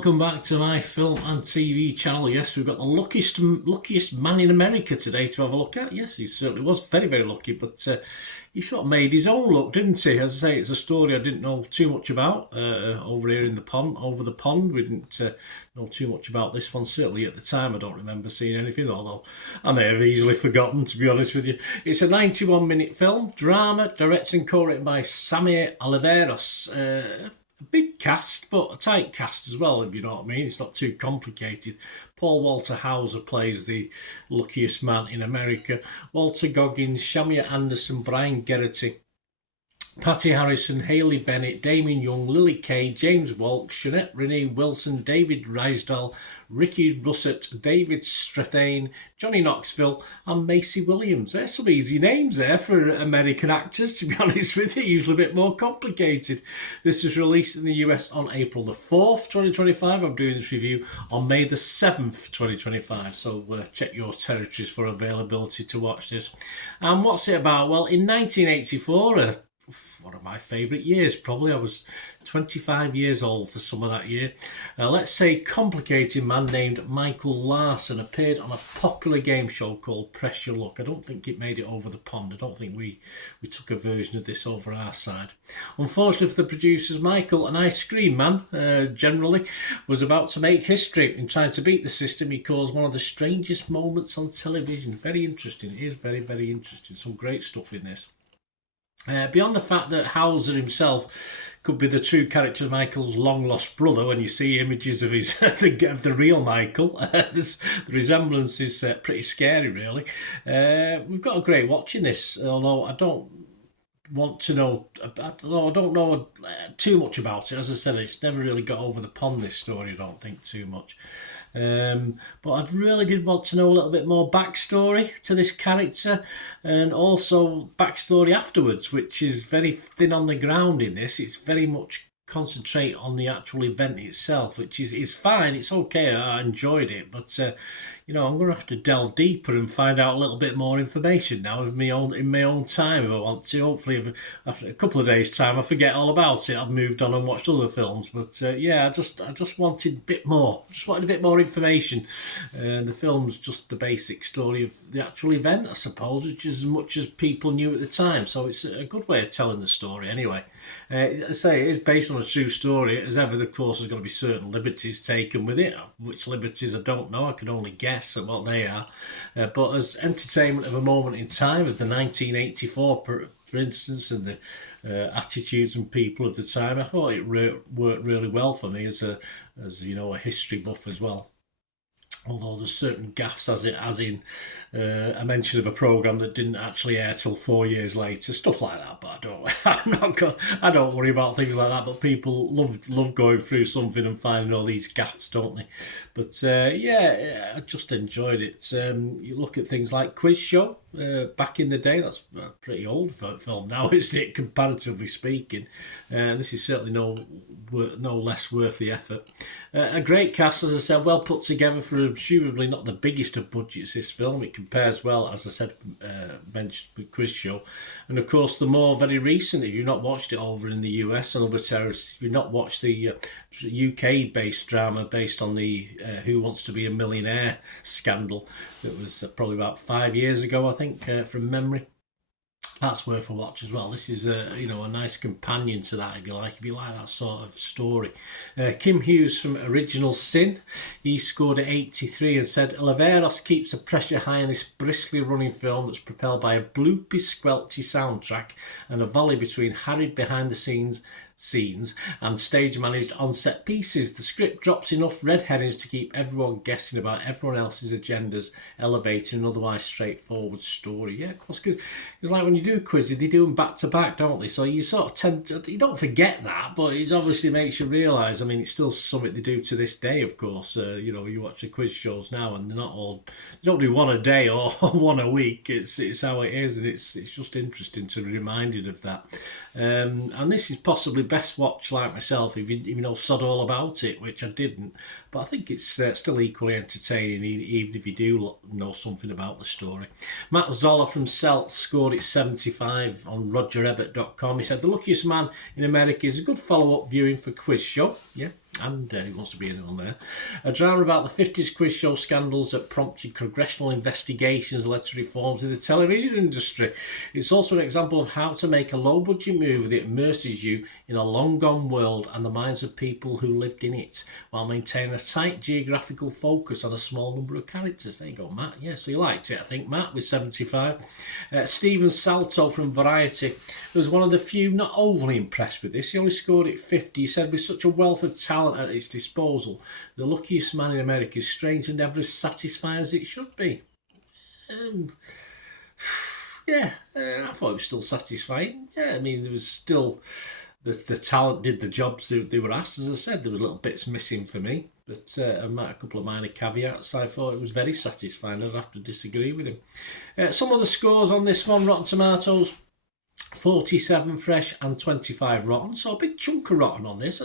welcome back to my film and TV channel. Yes, we've got the luckiest man in America today to have a look at. Yes, he certainly was very, very lucky, but he sort of made his own luck, didn't he? As I say, it's a story I didn't know too much about over here in the pond. Over the pond, we didn't know too much about this one. Certainly at the time, I don't remember seeing anything, although I may have easily forgotten, to be honest with you. It's a 91-minute film, drama, directed and co-written by Sammy Oliveros. A big cast, but a tight cast as well, if you know what I mean. It's not too complicated. Paul Walter Hauser plays the luckiest man in America. Walter Goggins, Shamia Anderson, Brian Geraghty, Patty Harrison, Hayley Bennett, Damien Young, Lily Kay, James Walk, Shanette Renee Wilson, David Rysdale, Ricky Russett, David Strathain, Johnny Knoxville, and Macy Williams. There's some easy names there for American actors, to be honest with you. Usually a bit more complicated. This was released in the US on April the 4th, 2025. I'm doing this review on May the 7th, 2025. So check your territories for availability to watch this. And what's it about? Well, in 1984, one of my favourite years, probably. I was 25 years old for some of that year. Let's say complicated man named Michael Larson appeared on a popular game show called Press Your Luck. I don't think it made it over the pond. I don't think we took a version of this over our side. Unfortunately for the producers, Michael, an ice cream man, generally, was about to make history. In trying to beat the system, he caused one of the strangest moments on television. Very interesting. It is very, very interesting. Some great stuff in this. Beyond the fact that Hauser himself could be the true character of Michael's long-lost brother, when you see images of his of the real Michael, the resemblance is pretty scary, really. We've got a great watch in this, although I don't know too much about it. As I said, it's never really got over the pond, this story, I don't think, too much. But I really did want to know a little bit more backstory to this character, and also backstory afterwards, which is very thin on the ground in this. It's very much concentrate on the actual event itself, which is fine. It's okay. I enjoyed it, but I'm going to have to delve deeper and find out a little bit more information now in my own time if I want to. Hopefully, after a couple of days' time, I forget all about it. I've moved on and watched other films, but I just wanted a bit more. Just wanted a bit more information. The film's just the basic story of the actual event, I suppose, which is as much as people knew at the time. So it's a good way of telling the story, anyway. I say it is based on a true story. As ever, of course, there's going to be certain liberties taken with it. Which liberties I don't know. I can only guess at what they are. But as entertainment of a moment in time, of the 1984, for instance, and the attitudes and people of the time, I thought it worked really well for me as a history buff as well. Although there's certain gaffes, as in a mention of a programme that didn't actually air till 4 years later, stuff like that. But I don't worry about things like that. But people love going through something and finding all these gaffes, don't they? But I just enjoyed it. You look at things like Quiz Show back in the day. That's a pretty old film now, isn't it? Comparatively speaking, this is certainly no less worth the effort. A great cast, as I said, well put together for presumably not the biggest of budgets. This film, it compares well, as I said, mentioned with Quiz Show, and of course the more very recent. If you've not watched it over in the US and other territories, if you've not watched the UK-based drama based on the Who Wants to Be a Millionaire scandal that was probably about 5 years ago, I think, from memory. That's worth a watch as well. This is a nice companion to that, if you like that sort of story. Kim Hughes from Original Sin, he scored at 83 and said, Oliveros keeps the pressure high in this briskly running film that's propelled by a bloopy, squelchy soundtrack and a volley between harried behind the scenes and stage-managed on-set pieces. The script drops enough red herrings to keep everyone guessing about everyone else's agendas, elevating an otherwise straightforward story. Yeah, of course, because it's like when you do a quiz, they do them back-to-back, don't they? So you sort of tend to... You don't forget that, but it obviously makes you realise. I mean, it's still something they do to this day, of course. You watch the quiz shows now, and they're not all... They don't do one a day or one a week. It's how it is, and it's just interesting to be reminded of that. And this is possibly best watch, like myself, if you know sod all about it, which I didn't, but I think it's still equally entertaining, even if you do know something about the story. Matt Zoller from Celt scored it 75 on RogerEbbett.com. He said, The Luckiest Man in America is a good follow-up viewing for Quiz Show. Yeah, and He Wants to Be Anyone there. A drama about the 50s quiz show scandals that prompted congressional investigations led to reforms in the television industry. It's also an example of how to make a low-budget movie that immerses you in a long-gone world and the minds of people who lived in it, while maintaining a tight geographical focus on a small number of characters. There you go, Matt. Yeah, so you liked it, I think, Matt, with 75. Stephen Salto from Variety was one of the few not overly impressed with this. He only scored it 50. He said, with such a wealth of talent at its disposal, the luckiest man in America is strange and never as satisfying as it should be. I thought it was still satisfying. Yeah, I mean, there was still... The talent did the jobs they were asked. As I said, there was little bits missing for me, but a couple of minor caveats. I thought it was very satisfying. I'd have to disagree with him. Some of the scores on this one: Rotten Tomatoes, 47 fresh and 25 rotten. So a big chunk of rotten on this.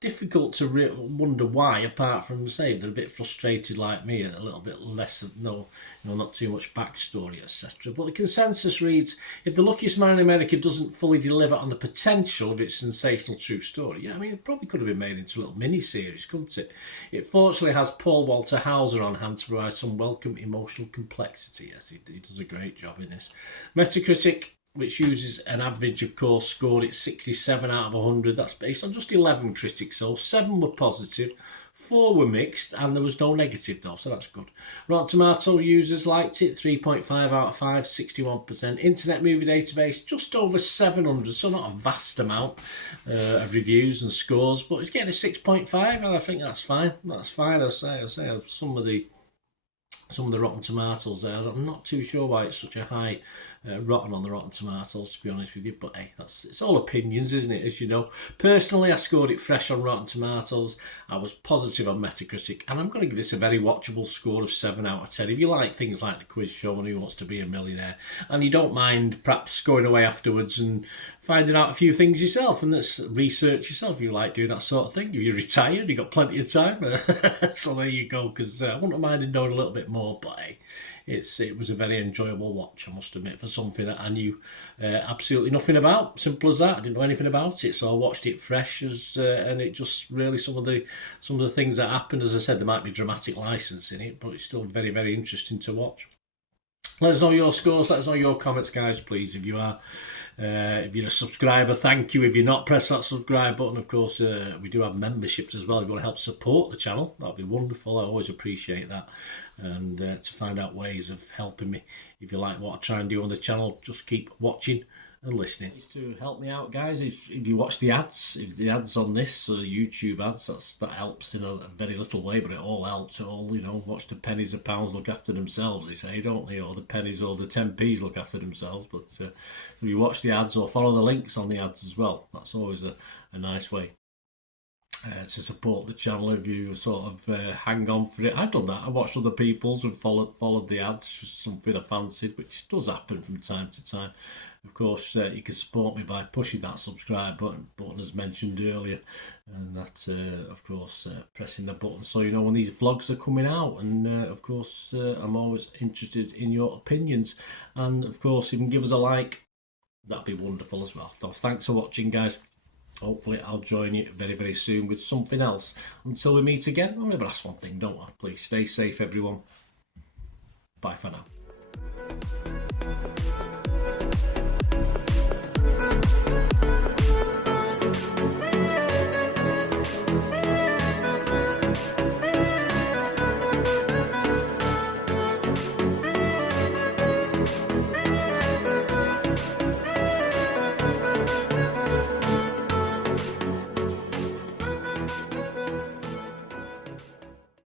Difficult to wonder why, apart from, say, they're a bit frustrated like me, a little bit less of not too much backstory, etc. But the consensus reads, if The Luckiest Man in America doesn't fully deliver on the potential of its sensational true story, it probably could have been made into a little mini-series, couldn't it? It fortunately has Paul Walter Hauser on hand to provide some welcome emotional complexity. Yes, he does a great job in this. Metacritic, which uses an average, of course, scored it 67 out of 100. That's based on just 11 critics, so 7 were positive, 4 were mixed, and there was no negative, though, so that's good. Rotten Tomatoes users liked it, 3.5 out of 5, 61%. Internet Movie Database, just over 700, so not a vast amount of reviews and scores, but it's getting a 6.5, and I think that's fine. That's fine, I say some of the Rotten Tomatoes there. I'm not too sure why it's such a high rotten on the Rotten Tomatoes, to be honest with you, but hey, it's all opinions, isn't it, as you know. Personally, I scored it fresh on Rotten Tomatoes. I was positive on Metacritic, and I'm going to give this a very watchable score of 7 out of 10. If you like things like the quiz show and Who Wants to Be a Millionaire, and you don't mind perhaps going away afterwards and finding out a few things yourself, and that's research yourself. If you like doing that sort of thing, if you're retired, you've got plenty of time. So there you go, because I wouldn't have minded knowing a little bit more, but hey, it was a very enjoyable watch, I must admit, for something that I knew absolutely nothing about. Simple as that. I didn't know anything about it, so I watched it fresh, and it just really some of the things that happened. As I said, there might be dramatic license in it, but it's still very, very interesting to watch. Let us know your scores. Let us know your comments, guys, please. If you are. If you're a subscriber, thank you. If you're not, press that subscribe button. Of course, we do have memberships as well. If you want to help support the channel, that'd be wonderful. I always appreciate that. And to find out ways of helping me, if you like what I try and do on the channel, just keep watching and listening. To help me out, guys, if you watch the ads, if the ads on this YouTube ads, that helps in a very little way, but it all helps. It all, watch the pennies and pounds look after themselves, they say, don't they? Or the pennies or the 10p's look after themselves. But if you watch the ads or follow the links on the ads as well, that's always a nice way to support the channel. If you sort of hang on for it, I've done that. I watched other people's and followed the ads, just something I fancied, which does happen from time to time. Of course, you can support me by pushing that subscribe button as mentioned earlier, and that's of course pressing the button so you know when these vlogs are coming out. And of course, I'm always interested in your opinions, and of course, if you can give us a like, that'd be wonderful as well. So thanks for watching, guys. Hopefully I'll join you very, very soon with something else. Until we meet again, I'll never ask one thing, don't I? Please stay safe, everyone. Bye for now.